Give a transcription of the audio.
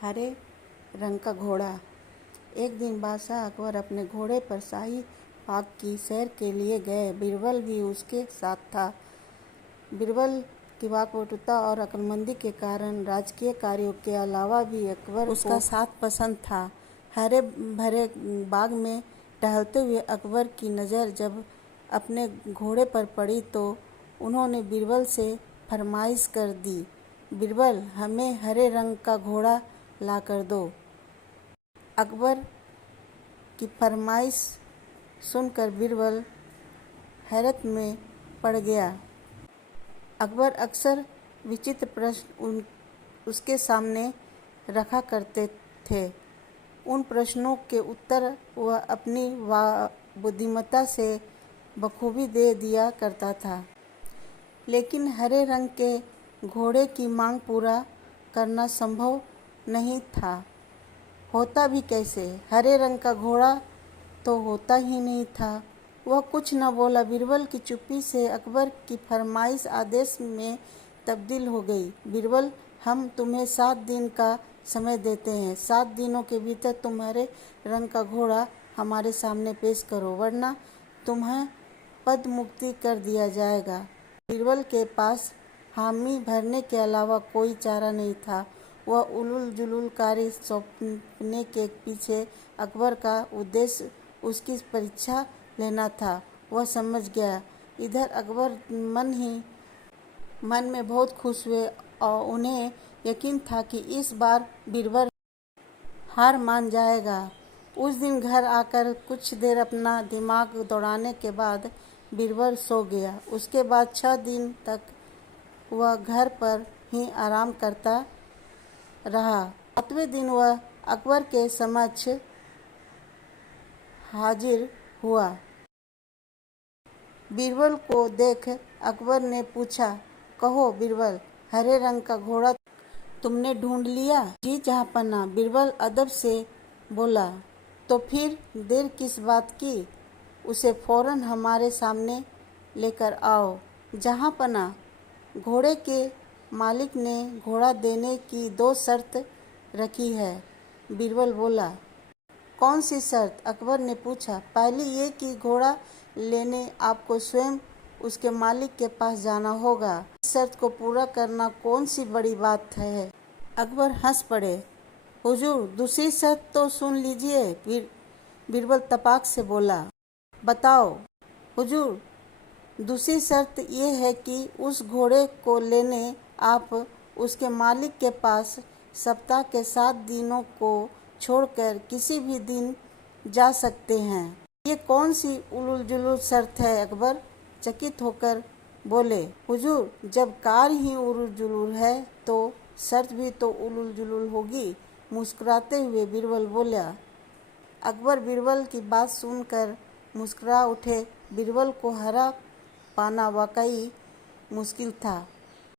हरे रंग का घोड़ा। एक दिन बादशाह अकबर अपने घोड़े पर शाही बाग की सैर के लिए गए। बीरबल भी उसके साथ था। बीरबल की वाकपटुता और अक्लमंदी के कारण राजकीय कार्यों के अलावा भी अकबर उसका साथ पसंद था। हरे भरे बाग में टहलते हुए अकबर की नज़र जब अपने घोड़े पर पड़ी तो उन्होंने बीरबल से फरमाइश कर दी, बीरबल, हमें हरे रंग का घोड़ा ला कर दो। अकबर की फरमाइश सुनकर बीरबल हैरत में पड़ गया। अकबर अक्सर विचित्र प्रश्न उसके सामने रखा करते थे। उन प्रश्नों के उत्तर वह अपनी बुद्धिमत्ता से बखूबी दे दिया करता था। लेकिन हरे रंग के घोड़े की मांग पूरा करना संभव नहीं था। होता भी कैसे? हरे रंग का घोड़ा तो होता ही नहीं था। वह कुछ न बोला। बीरबल की चुप्पी से अकबर की फरमाइश आदेश में तब्दील हो गई। बीरबल, हम तुम्हें 7 दिन का समय देते हैं। 7 दिनों के भीतर तुम हरे रंग का घोड़ा हमारे सामने पेश करो, वरना तुम्हें पद मुक्ति कर दिया जाएगा। बीरबल के पास हामी भरने के अलावा कोई चारा नहीं था। वह उलूल-जुलूलकारी सौंपने के पीछे अकबर का उद्देश्य उसकी परीक्षा लेना था, वह समझ गया। इधर अकबर मन में बहुत खुश हुए और उन्हें यकीन था कि इस बार बीरबल हार मान जाएगा। उस दिन घर आकर कुछ देर अपना दिमाग दौड़ाने के बाद बीरबल सो गया। उसके बाद 6 दिन तक वह घर पर ही आराम करता रहा। 7वें दिन वह अकबर के समक्ष हाजिर हुआ। बीरबल को देख अकबर ने पूछा, कहो बीरबल, हरे रंग का घोड़ा तुमने ढूंढ लिया? जी जहाँपनाह, बीरबल अदब से बोला। तो फिर देर किस बात की? उसे फौरन हमारे सामने लेकर आओ। जहाँपनाह, घोड़े के मालिक ने घोड़ा देने की 2 शर्त रखी है। बीरबल बोला। कौन सी शर्त? अकबर ने पूछा। पहली ये कि घोड़ा लेने आपको स्वयं उसके मालिक के पास जाना होगा। इस शर्त को पूरा करना कौन सी बड़ी बात है? अकबर हंस पड़े। हुजूर, दूसरी शर्त तो सुन लीजिए। बीरबल तपाक से बोला। बताओ। हुजूर, दूसरी शर्त ये है कि उस घोड़े को लेने आप उसके मालिक के पास सप्ताह के 7 दिनों को छोड़कर किसी भी दिन जा सकते हैं। ये कौन सी उलूल-जुलूल शर्त है? अकबर चकित होकर बोले। हुजूर, जब कार ही उलूल-जुलूल है तो शर्त भी तो उलूल-जुलूल होगी। मुस्कुराते हुए बीरबल बोला। अकबर बीरबल की बात सुनकर मुस्कुरा उठे। बीरबल को हरा पाना वाकई मुश्किल था।